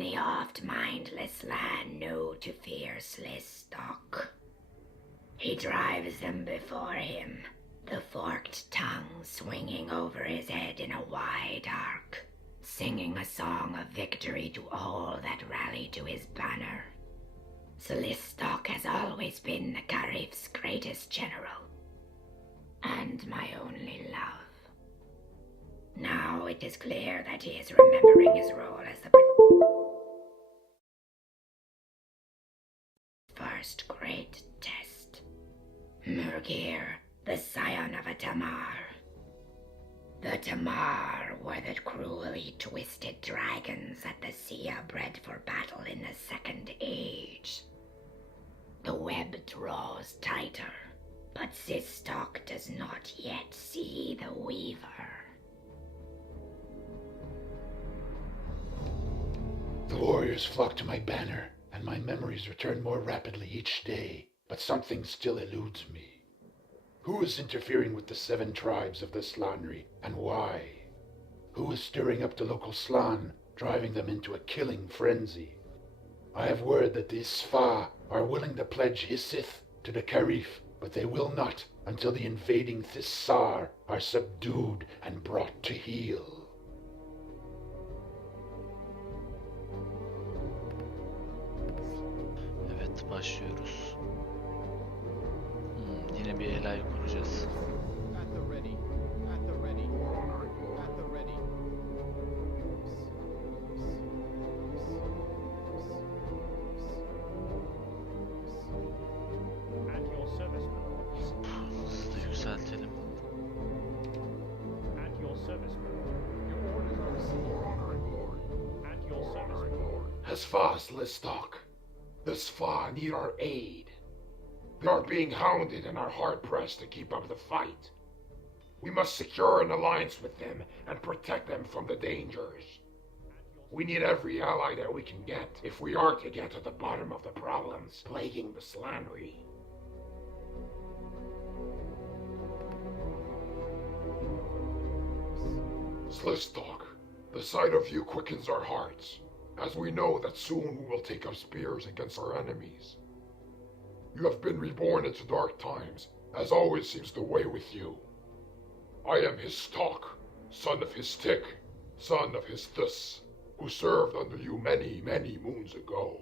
the oft mindless land know to fear Slisstock. He drives them before him, the forked tongue swinging over his head in a wide arc, singing a song of victory to all that rally to his banner. Slisstock has always been the Karif's greatest general, and my only love. Now it is clear that he is remembering his role as the first great test. Murgir, the scion of a Tamar. The Tamar were the cruelly twisted dragons that the Sia bred for battle in the Second Age. The web draws tighter, but Slisstock does not yet see the Weaver. The warriors flock to my banner, and my memories return more rapidly each day, but something still eludes me. Who is interfering with the 7 tribes of the Slanri, and why? Who is stirring up the local Slan, driving them into a killing frenzy? I have word that the Sfa are willing to pledge Isith to the Karif, but they will not until the invading Thisar are subdued and brought to heel. Evet, başlıyoruz. Yine bir Ela'yı kuracağız. Hızlı yükseltelim. As far as Slisstock, the Sfa need our aid. They are being hounded and are hard-pressed to keep up the fight. We must secure an alliance with them and protect them from the dangers. We need every ally that we can get if we are to get to the bottom of the problems plaguing the Slanri. Slisstock, the sight of you quickens our hearts, as we know that soon we will take up spears against our enemies. You have been reborn into dark times, as always seems the way with you. I am his Stock, son of his Tick, son of his Thus, who served under you many, many moons ago.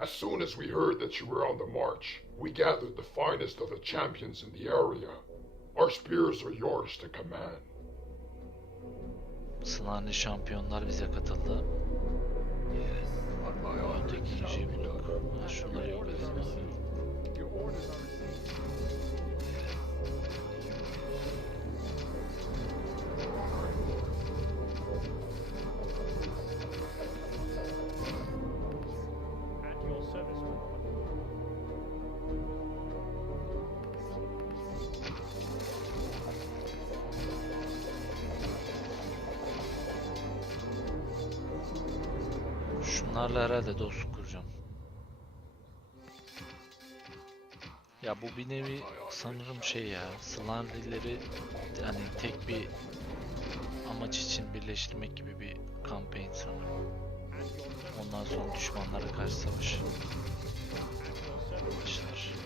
As soon as we heard that you were on the march, we gathered the finest of the champions in the area. Our spears are yours to command. Slanli şampiyonlar bize katıldı. Oyun teknolojiyi bulduk. Şunları yok edelim abi. Şunlarla herhalde dostluk kuracağım. Ya bu bir nevi sanırım şey ya, Slanri'leri yani tek bir amaç için birleştirmek gibi bir kampanya sanırım. Ondan sonra düşmanlara karşı savaş başlar.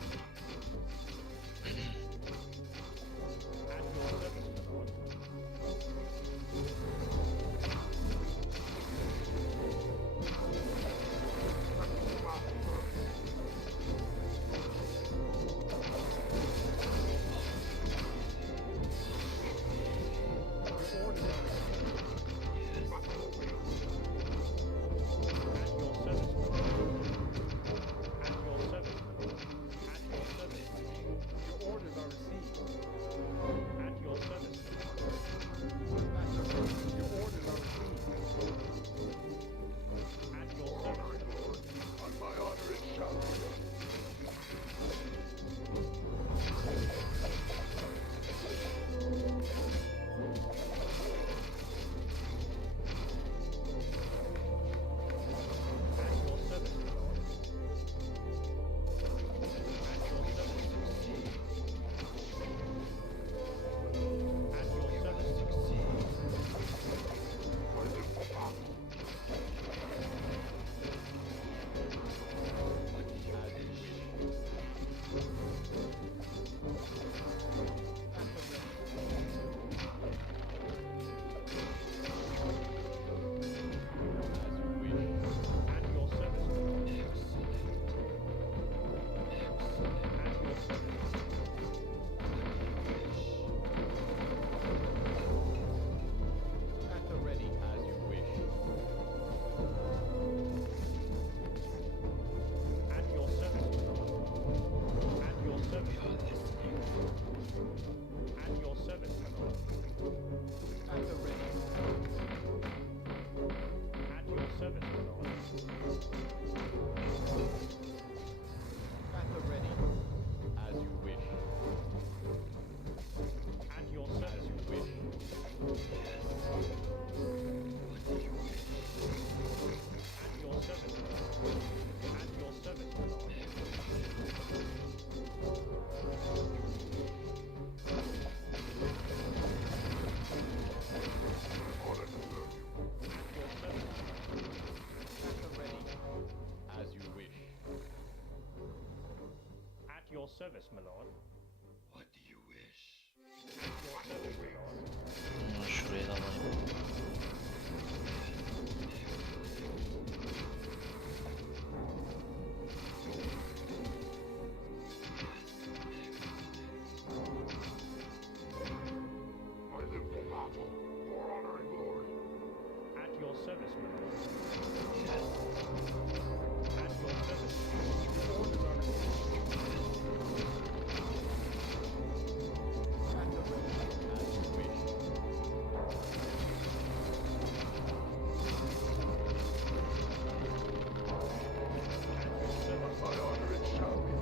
service, my lord. What do you wish? At your service, my lord. Şurayı da alayım. I live for battle, for honor and glory. At your service, my lord. At your service. Your orders are received. At the ready, as you wish. My honor it shall be.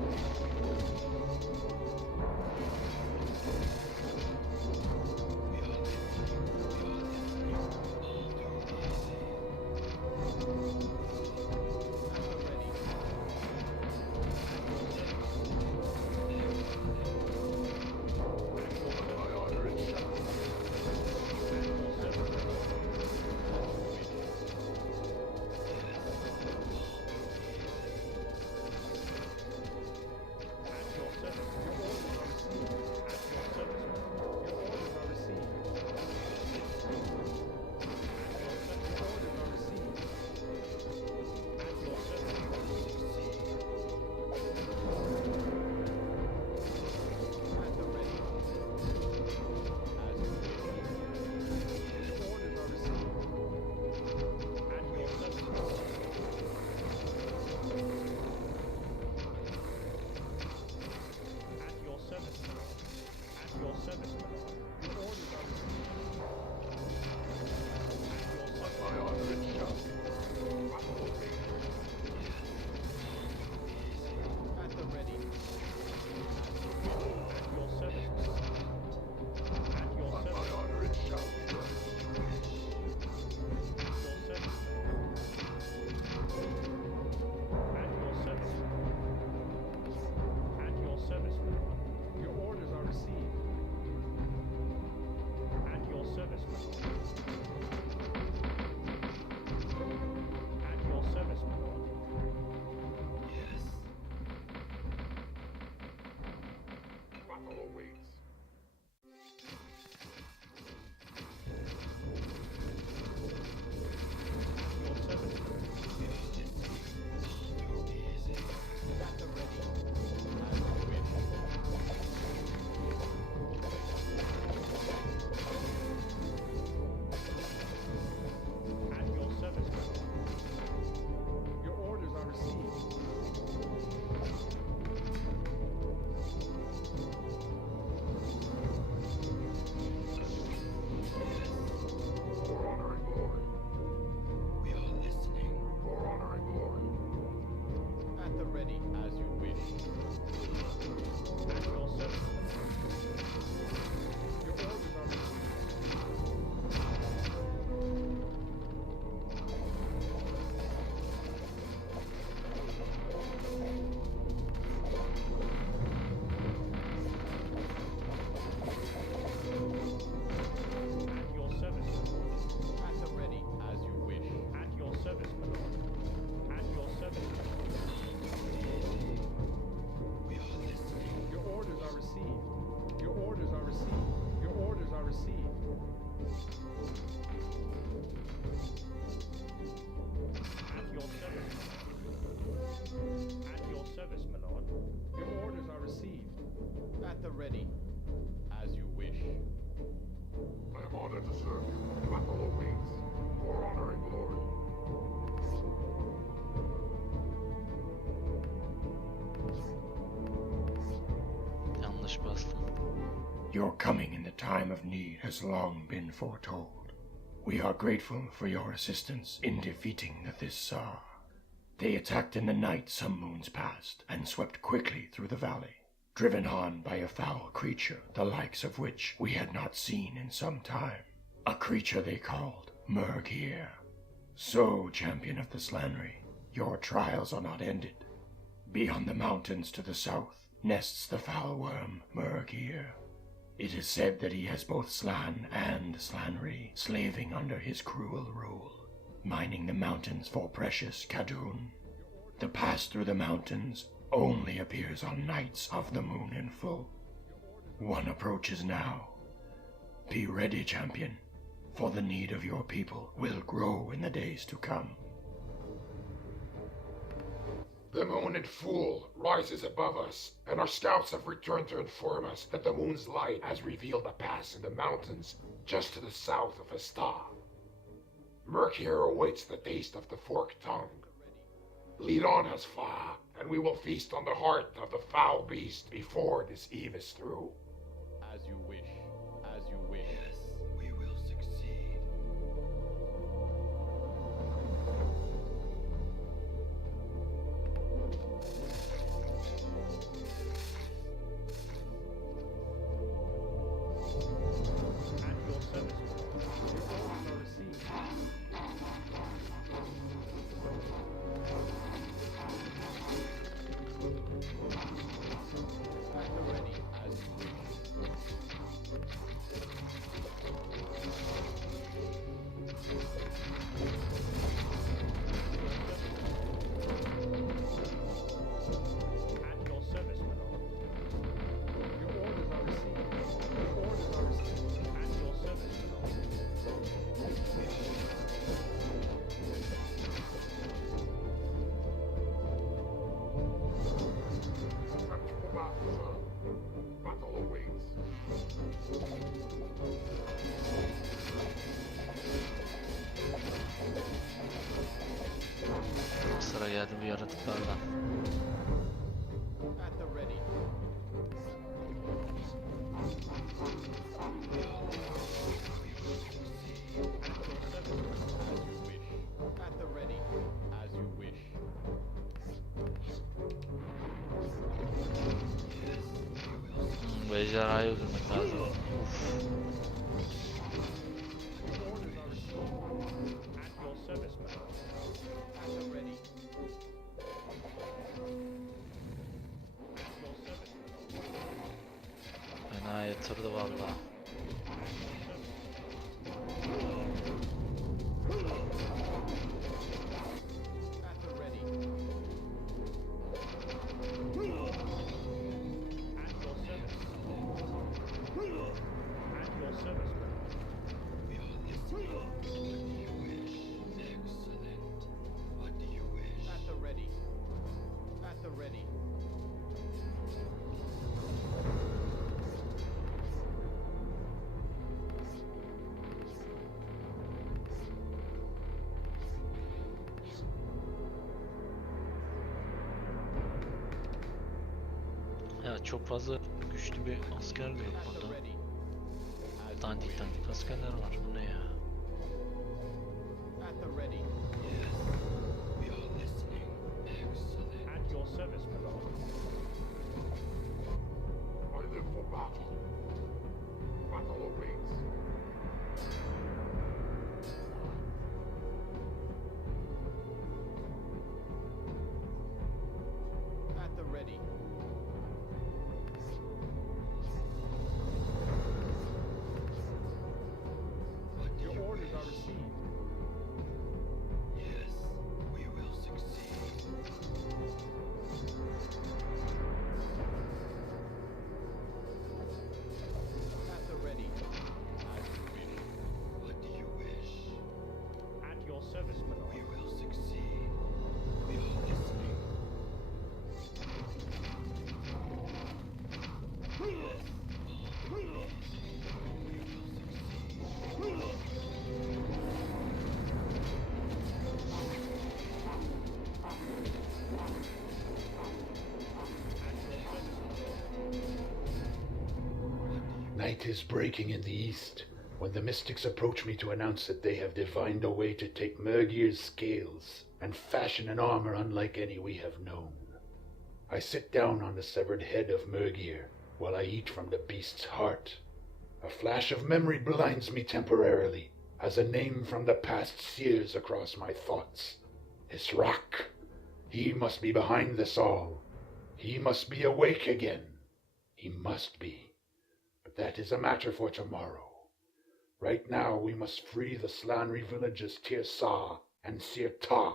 My honor it shall be. My honor it shall be. At the ready. At your service. At your My service. honor it shall be done. Your service. At your service. At your service. Your orders are received. At your service. At your service, my lord. Battle awaits. Your service. At the ready. As you wish. At your service, my lord. Your orders are received. For honor and glory. We are listening. For honor and glory. At the ready, as you wish. At your service. Your orders are received. At your service, my lord. At the ready, as you wish. At your service, my lord. At your service, my lord. We are listening. Your orders are received. Your orders are received. Your orders are received. At your service, my lord. At your service, my lord. Your orders are received. At the ready, as you wish. I am honored to serve you. Battle awaits. For honor and glory. Yanlış bastım. Your coming in the time of need has long been foretold. We are grateful for your assistance in defeating the Thisar. They attacked in the night some moons past and swept quickly through the valley, driven on by a foul creature the likes of which we had not seen in some time. A creature they called Murgir. So, champion of the Slanry, your trials are not ended. Beyond the mountains to the south nests the foul worm Murgir. It is said that he has both Slan and Slanry slaving under his cruel rule, mining the mountains for precious Kadun. The pass through the mountains only appears on nights of the moon in full. One approaches now. Be ready, champion, for the need of your people will grow in the days to come. The moon in full rises above us, and our scouts have returned to inform us that the moon's light has revealed a pass in the mountains just to the south of Asta. Merc here awaits the taste of the forked tongue. Lead on us, Fa, and we will feast on the heart of the foul beast before this eve is through. As you wish. As you wish. Yes, we will succeed. At your service. Your orders are received. At the ready, as you wish. At your service, my lord. Your orders are received. Your orders are received. At your service, my lord. Battle awaits. Sıra geldi bu yaratıklardan. At the ready. At your service, as you wish. At the ready, as you wish. Bu ejderhayı öldürmek lazım. Uf. Your orders are received. At your service, my lord. At the ready. At your service, my lord. Fena yatırdı valla. At the ready. At your service. At your service, my lord. We are listening. What do you wish? Excellent. What do you wish? At the ready. At the ready. Ya çok fazla güçlü bir asker de yok At the burada. ready. As you Dandik wish. dandik askerler var. Bu ne ya? At the ready. Yes, we are listening. Excellent. At your service, my lord. I live for battle. Battle awaits. At the ready. What do Your you orders are wish? received. Yes, we will succeed. At the ready. As you wish. What do you wish? At your service, my We lord. will succeed. We are listening. Yes, we will succeed. Night is breaking in the east when the mystics approach me to announce that they have divined a way to take Mergir's scales and fashion an armor unlike any we have known. I sit down on the severed head of Mergir while I eat from the beast's heart. A flash of memory blinds me temporarily as a name from the past sears across my thoughts. Israk. He must be behind this all. He must be awake again. He must be. But that is a matter for tomorrow. Right now we must free the Slanri villages Tirsa and Sirta.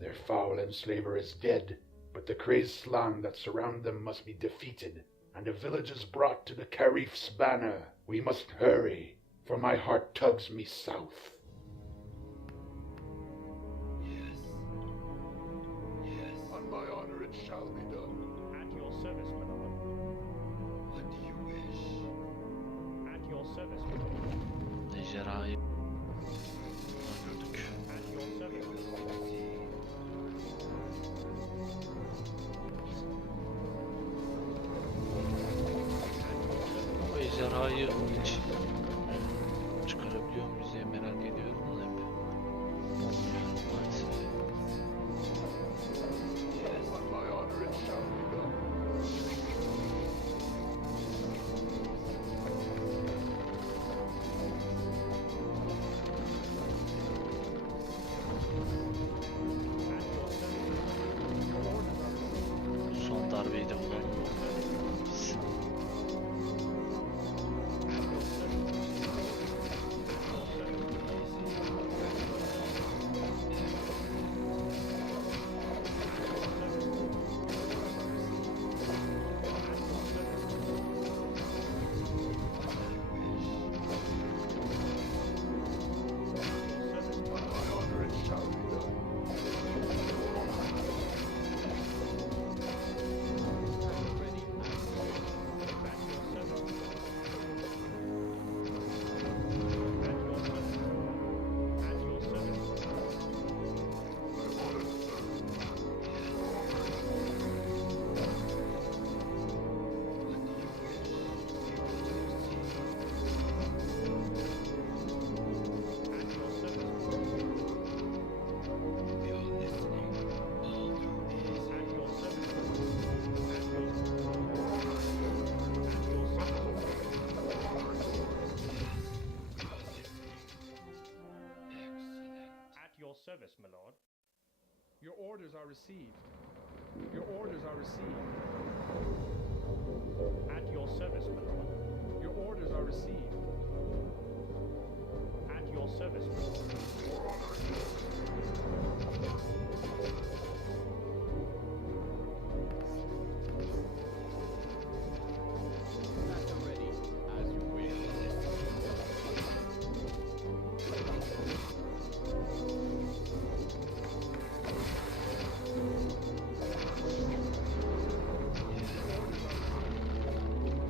Their foul enslaver is dead, but the crazed slang that surround them must be defeated, and the villagers brought to the Karif's banner. We must hurry, for my heart tugs me south. Yes. Yes. On my honor it shall be done. At your service, my lord. What do you wish? At your service, my lord. Ejderhayı öldürdük. At your service, my lord. O ejderhayı hiç çıkarabiliyor muyuz diye merak ediyorum da hep. Olmuyor maalesef. On my honor it shall be done. Son darbeyi de vuralım. Bitsin. On my honor it shall be done. You're listening. I'll do this. You're listening. Excellent. At your service, my lord. Your orders are received. Your orders are received. At your service, my lord. Your orders are received. At your service, my lord. At the ready, as you wish.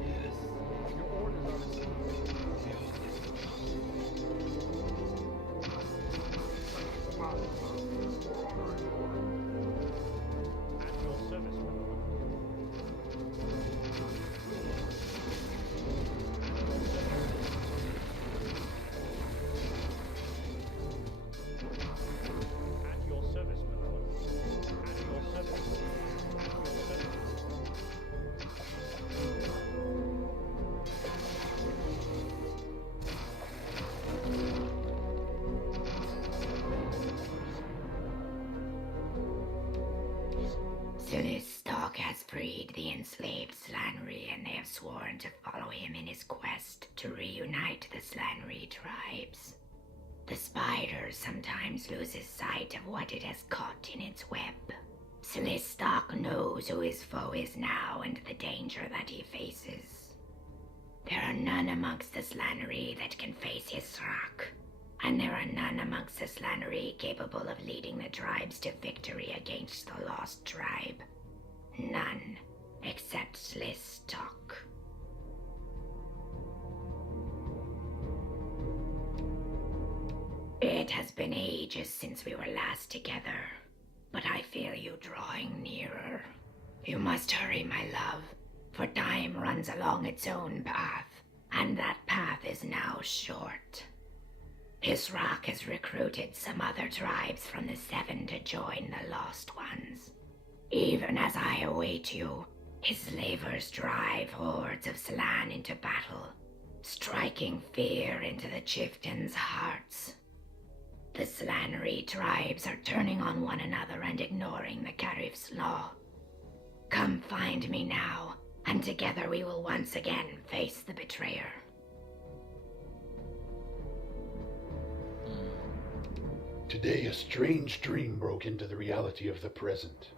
Yes. Your orders are received. At your service, my lord. At your service, my lord. At your service. At your service. Silistok has freed the enslaved Slanry, and they have sworn to follow him in his quest to reunite the Slanry tribes. The spider sometimes loses sight of what it has caught in its web. Silistok knows who his foe is now and the danger that he faces. There are none amongst the Slanry that can face his Rak, and there are none amongst the Slanry capable of leading the tribes to victory against the lost tribe. None, except Slistok. It has been ages since we were last together, but I feel you drawing nearer. You must hurry, my love, for time runs along its own path, and that path is now short. Hisrak has recruited some other tribes from the Seven to join the Lost Ones. Even as I await you, his slavers drive hordes of Slan into battle, striking fear into the chieftains' hearts. The Slanry tribes are turning on one another and ignoring the Karif's law. Come find me now, and together we will once again face the betrayer. Today a strange dream broke into the reality of the present.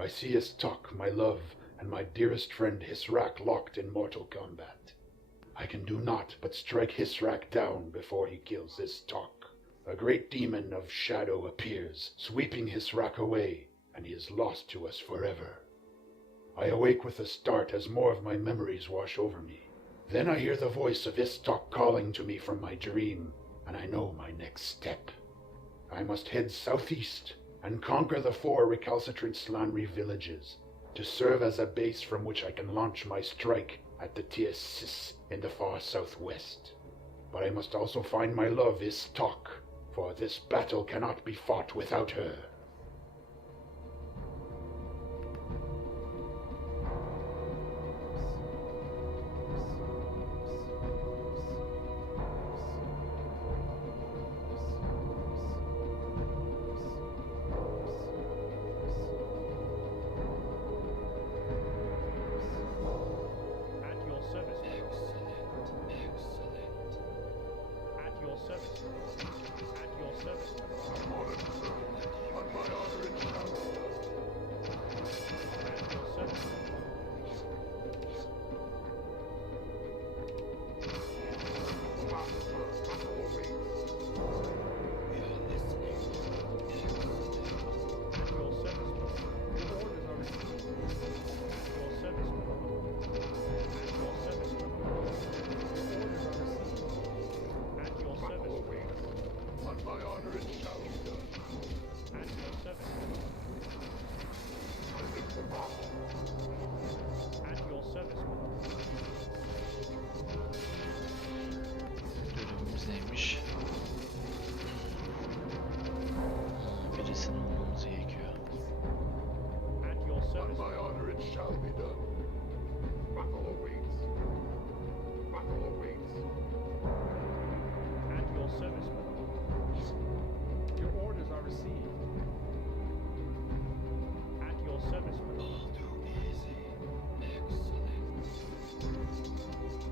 I see Istok, my love, and my dearest friend Hisrak locked in mortal combat. I can do naught but strike Hisrak down before he kills Istok. A great demon of shadow appears, sweeping Hisrak away, and he is lost to us forever. I awake with a start as more of my memories wash over me. Then I hear the voice of Istok calling to me from my dream, and I know my next step. I must head southeast and conquer the 4 recalcitrant Slanri villages to serve as a base from which I can launch my strike at the Tiesis in the far southwest. But I must also find my love Istok, for this battle cannot be fought without her. Görevimiz neymiş? Birisini bulmamız gerekiyor. On my honor, it shall be done. Battle awaits. Battle awaits. At your service, my lord. Your orders are received. At your service, my lord. All too easy. Excellent.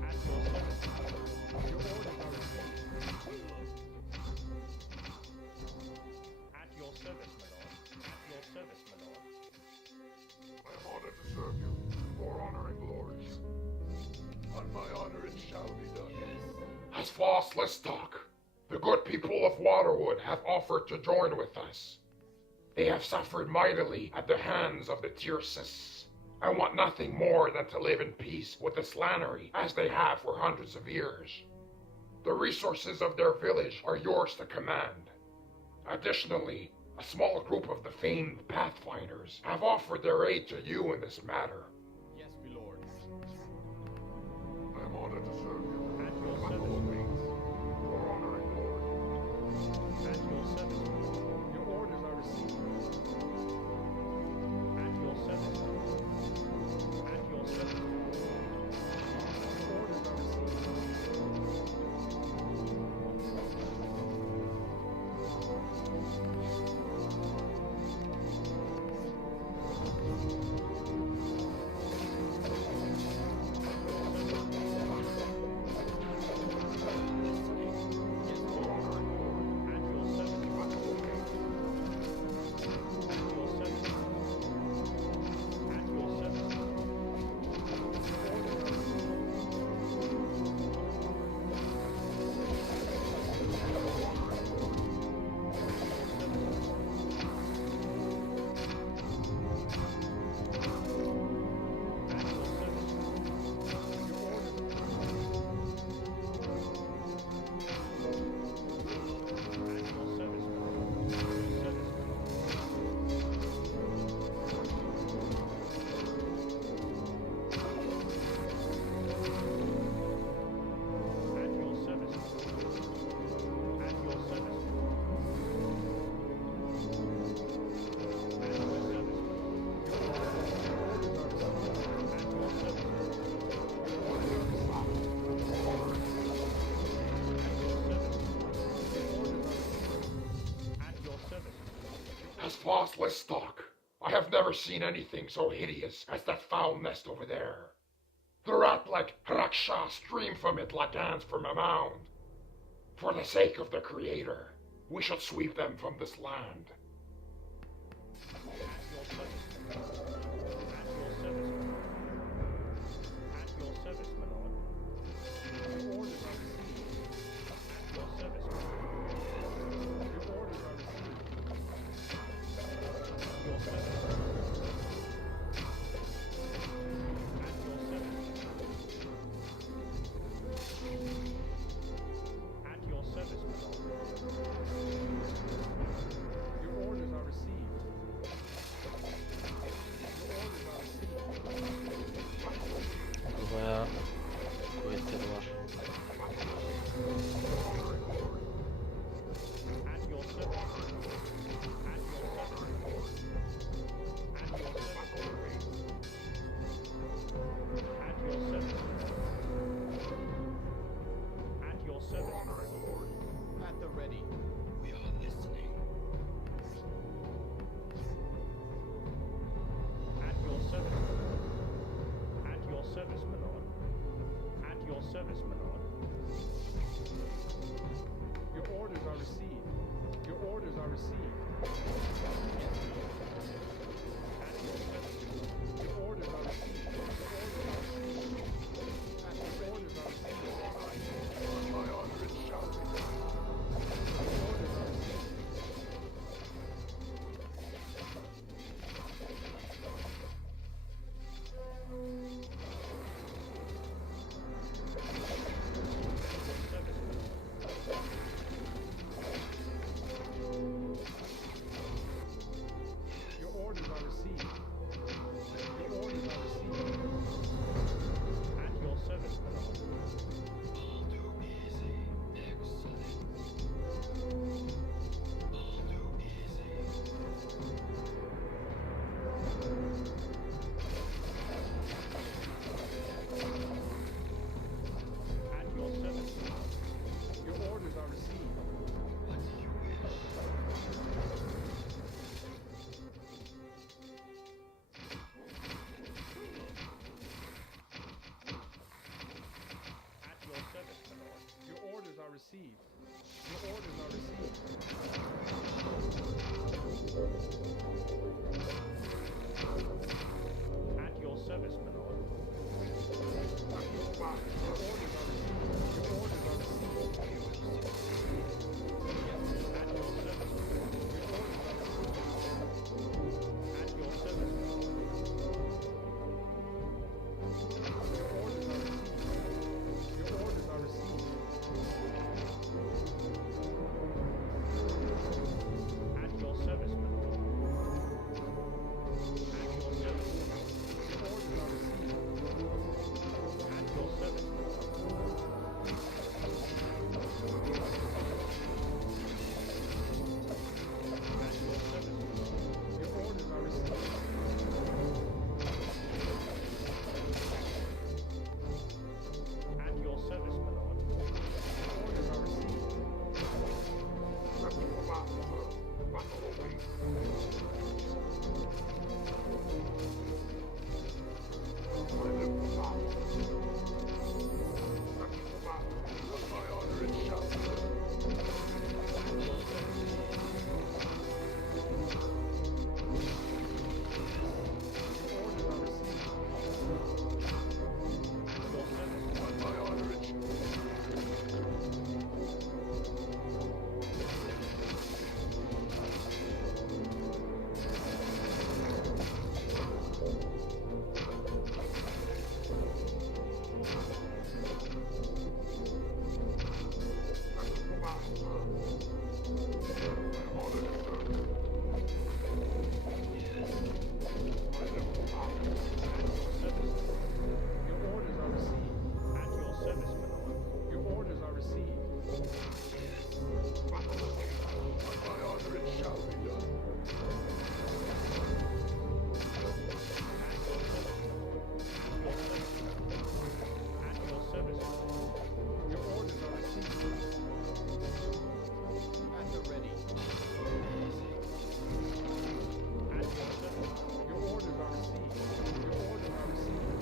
At your service, my lord. Your orders are received. At your service, my lord. At your service, my lord. I am honored to serve you, for honor and glory. On my honor, it shall be done. As Foss Lestok, the good people of Waterwood have offered to join with us. They have suffered mightily at the hands of the Tiersis. I want nothing more than to live in peace with the Slannery as they have for hundreds of years. The resources of their village are yours to command. Additionally, a small group of the famed Pathfinders have offered their aid to you in this matter. Yes, my lord. I am honored to serve you. At your Battle service, awaits, for honor and glory. at your service, my lord. Your orders are received. At your service, my lord. At your service, my lord. Your orders are received. As Foss Lestok, I have never seen anything so hideous as that foul nest over there. The rat-like Raksha stream from it like ants from a mound. For the sake of the Creator, we should sweep them from this land. At your service, my lord. service, my lord. Your orders are received. Your orders are received. At your service. Your orders are received. Your orders are received. At your orders are received. My honor it shall be done. Your orders are received. Your orders are received. Your orders are received. At your service, my lord. All too easy. Excellent. All too easy. At your service, my lord. Your orders are received. What do you wish? At your service, my lord. Your orders are received. Your orders are received. At your service, my lord. Your orders are received. Your orders are received. At your service, my lord. Your orders are received. At your service, my lord. Your orders are received. Your orders are received. At your service, my lord. At your service, my lord. Your orders are received. At your service, my lord. At your service, my lord. Your orders are received. At your service, my lord. Your orders are received. My honor it shall be done. Your orders are received. At your service, my lord. My honor it shall Your orders are received. At your service, my lord. Your orders are received. My honor it shall be done. At your service, my lord. Your orders are received. At the ready. At your service. Your orders are received. Your orders are received.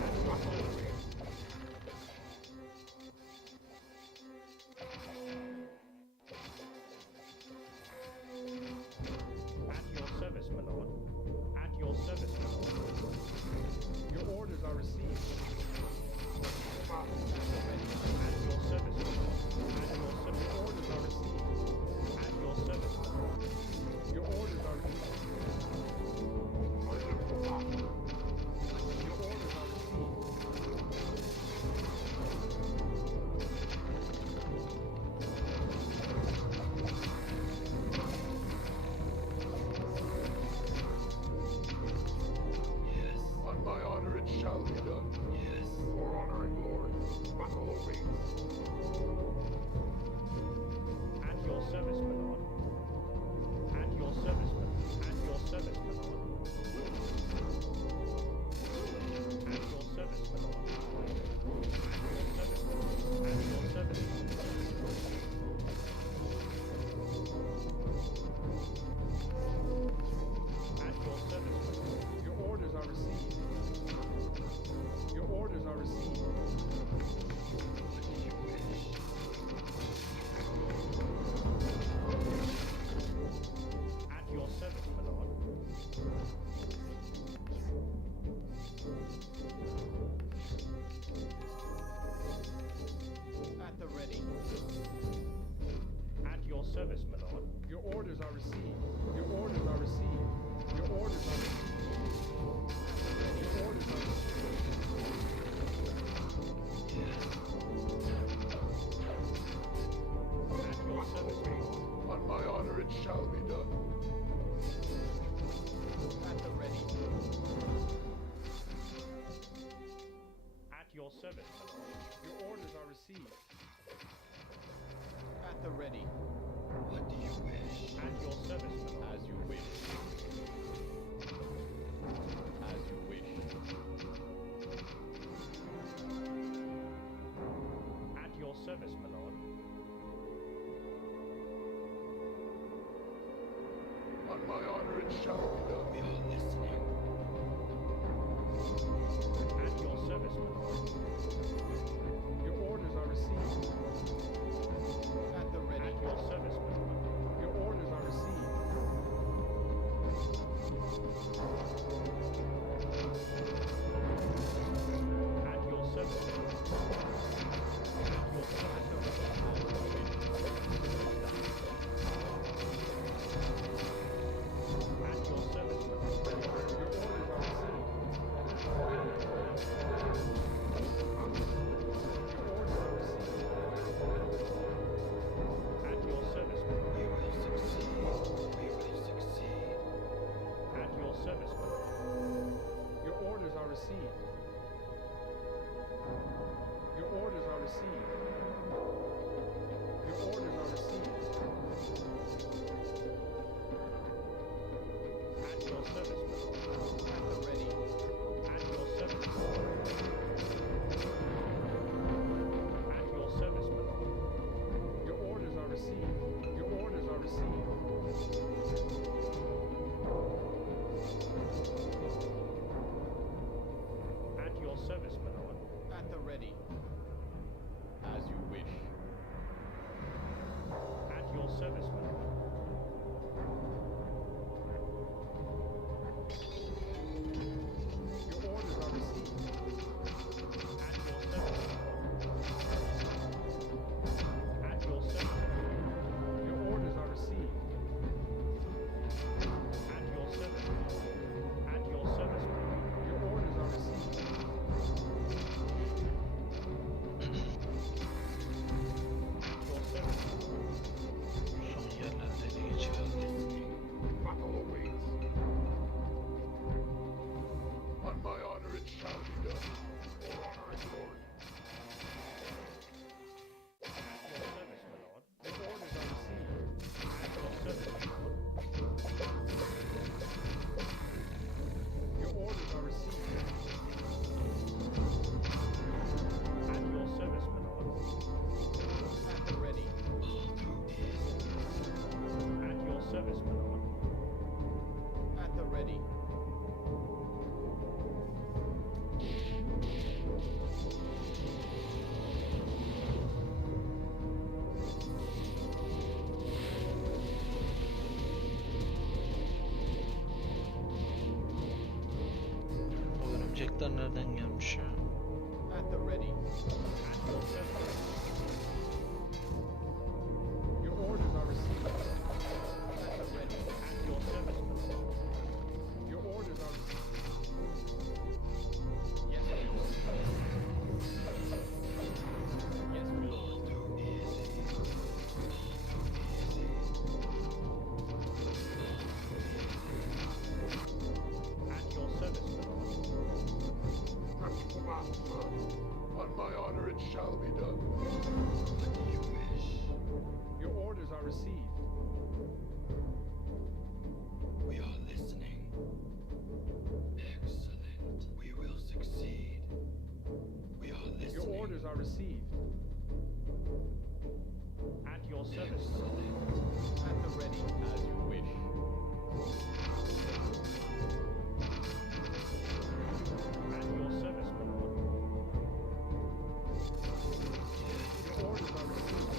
At your service. At your service, my lord. At your service, my lord. Your orders are received. At your service, my lord. At your service. Your orders are received. At your service, my lord. Your orders are received. Your orders are received. Yes. On my honor it shall be done. Yes. For honor and glory, battle awaits. At your service, my lord. At your service, my lord. At your service, my lord. it shall be done. We are listening. At your service, my lord. Your orders are received. At the ready. At your service, my lord. Your orders are received. At your service, my lord. At your service, my lord. At your service, my lord. Your orders are received. At your service, my lord. We will succeed. We will succeed. At your service, my lord. Your orders are received. Your orders are received. Your orders are received. At your service, my lord. At the ready. At your service, my lord. At your service, my lord. Your orders are received. Your orders are received. At your service, my lord. At the ready. As you wish. At your service, my lord. Your orders are received. At your service, my lord. At your service, my lord. Your orders are received. At your service, my lord. At your service, my lord. Your orders are received. At your service, my lord. Son yerlerde ele geçirelim. Battle awaits. On my honor it shall be done. For honor and glory. At your service, my lord. Your orders are received. At your service, my lord. Your orders are received. At your service, my lord. At the ready. At your service, my lord. At the ready. O örümcekler nereden gelmiş ya? At the ready. At your service. Your orders are received. At the ready. At your service, my lord. Your orders are received. Yes, my lord. Yes, my lord. All too easy. At your service, my lord. On my honor it shall be done. What do you wish? Your orders are received. We are listening. Excellent. We will succeed. We are listening. Your orders are received. At your service, my lord. Excellent. At the ready, as you wish. At your service, my lord. Your orders are received.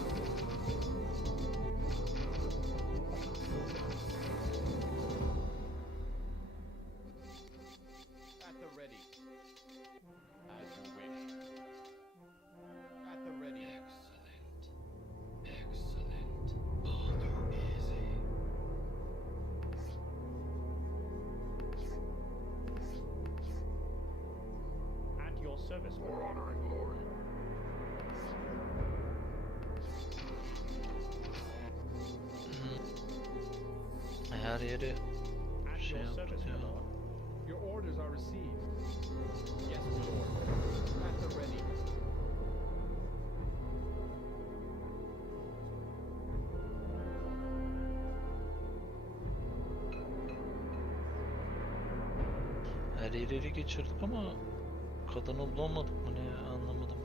At the ready, as you wish. At the ready. Excellent. Excellent. All too easy. At your service, my For lord. honor and glory. Her yeri At şey your yaptık service, my ya. lord. Your orders are received. Yes, my lord. At the ready. Her yeri ele geçirdik ama kadını bulamadık mı ne anlamadım.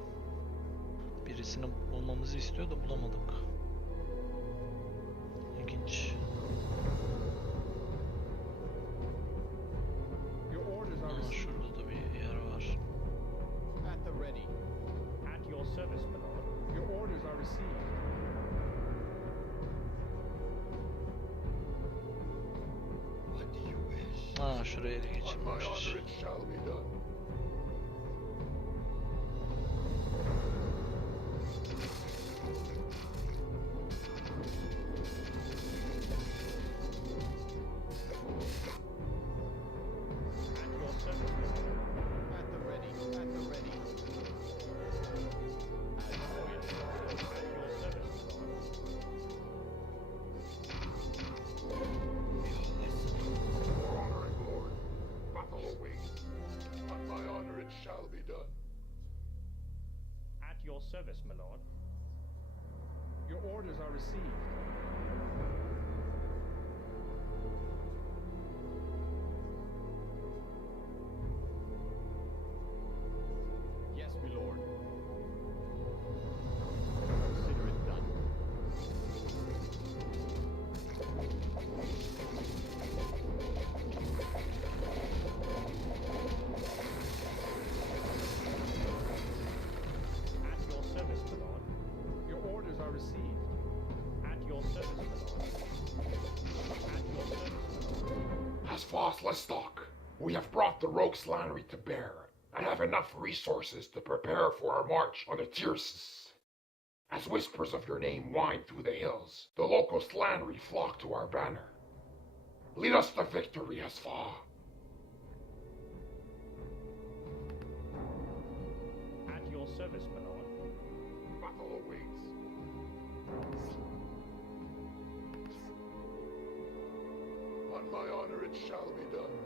Birisini bulmamızı istiyor da bulamadık. İlginç. Şuraya ele On my geçirmemiş. honor, it shall be done. At your service, my lord. At the ready, at the ready. As you wish. At your service, my lord. We are listening. For honor and glory, battle awaits. On my honor, it shall be done. At your service, my lord. Your orders are received. Yes, my lord. Consider it done. At your service, my lord. Your orders are received. At your service, my lord. At your service, my lord. As fast as stock, we have brought the rogue Slannery to bear, and have enough resources to prepare for our march on the Tyrsis. As whispers of your name wind through the hills, the local Slannery flock to our banner. Lead us to victory, Asfa. At your service, my lord. Battle awaits. On my honor, it shall be done.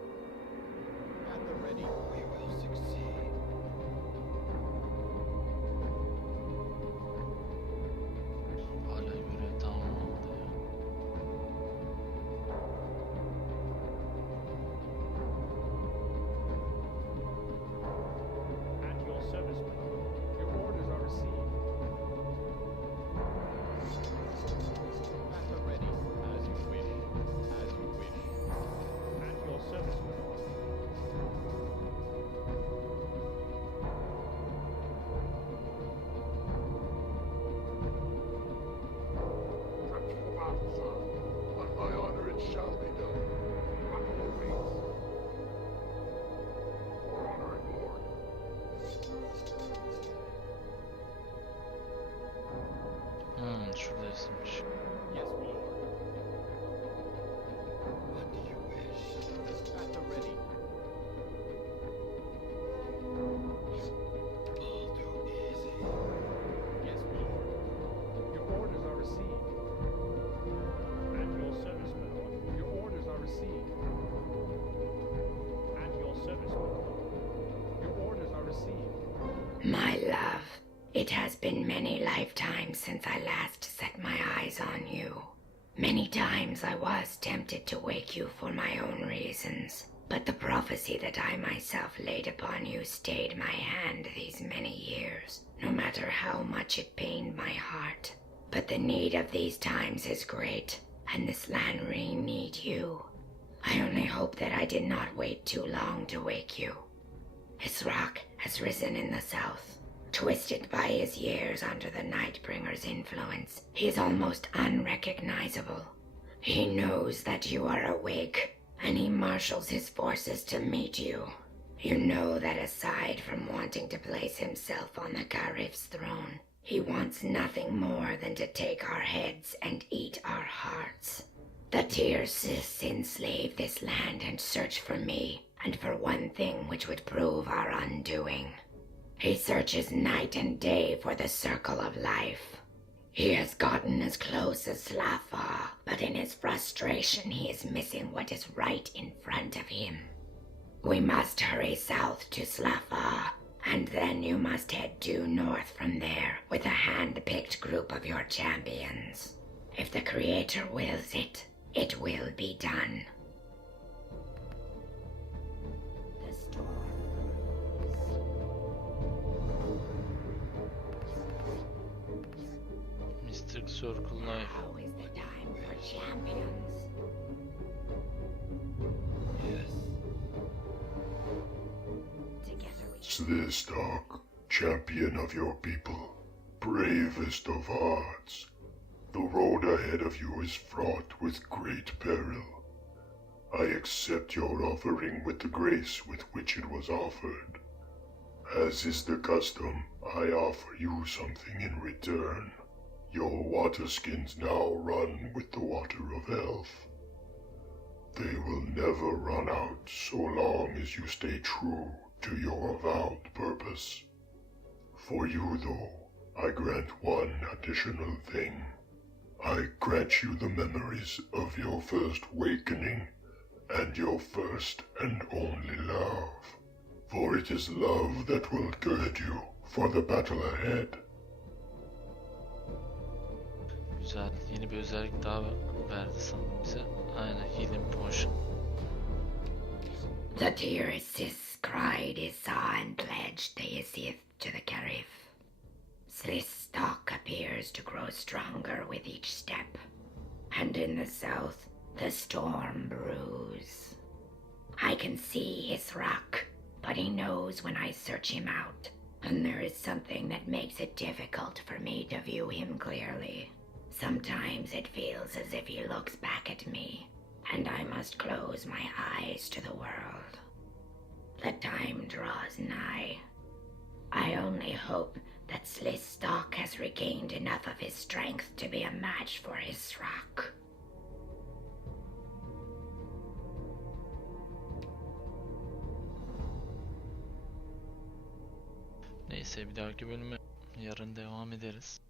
At the ready, we will succeed. Hala görev tamamlandı ya. At your service, my lord. Your orders are received. At the ready, as you wish. As you wish. At your service, my lord. On my honor, it shall be done. Battle awaits. For honor and glory. Şuradaymış. Yes, my lord. What do you wish? At the ready. All too easy. Yes, my lord. Your orders are received. At your service, my lord. Your orders are received. At your service, my lord. Your orders are received. My love, it has been many lifetimes since I last set my eyes on you. Many times I was tempted to wake you for my own reasons, but the prophecy that I myself laid upon you stayed my hand these many years, no matter how much it pained my heart. But the need of these times is great, and the Slannery need you. I only hope that I did not wait too long to wake you. His rock has risen in the south. Twisted by his years under the Nightbringer's influence, he is almost unrecognizable. He knows that you are awake, and he marshals his forces to meet you. You know that aside from wanting to place himself on the Garif's throne, he wants nothing more than to take our heads and eat our hearts. The Tyrsis enslave this land and search for me, and for one thing which would prove our undoing. He searches night and day for the circle of life. He has gotten as close as Slafa, but in his frustration he is missing what is right in front of him. We must hurry south to Slafa, and then you must head due north from there with a hand-picked group of your champions. If the Creator wills it, it will be done. The storm. Mystic Circle Life. Now is the time for champions. Yes. Together we Slistok, champion of your people, bravest of hearts. The road ahead of you is fraught with great peril. I accept your offering with the grace with which it was offered. As is the custom, I offer you something in return. Your water skins now run with the water of Elf. They will never run out so long as you stay true to your avowed purpose. For you, though, I grant one additional thing. I grant you the memories of your first awakening and your first and only love. For it is love that will gird you for the battle ahead. Güzel. Yeni bir özellik daha verdi sanırım bize. Aynen, Healing Potion. The Tyresis cried his saw and pledged the Isith to the Karif. Slistok appears to grow stronger with each step, and in the south the storm brews. I can see his rock, but he knows when I search him out, and there is something that makes it difficult for me to view him clearly. Sometimes it feels as if he looks back at me, and I must close my eyes to the world. The time draws nigh. I only hope that Slistok has regained enough of his strength to be a match for his rock. Neyse, bir dahaki bölüme yarın devam ederiz.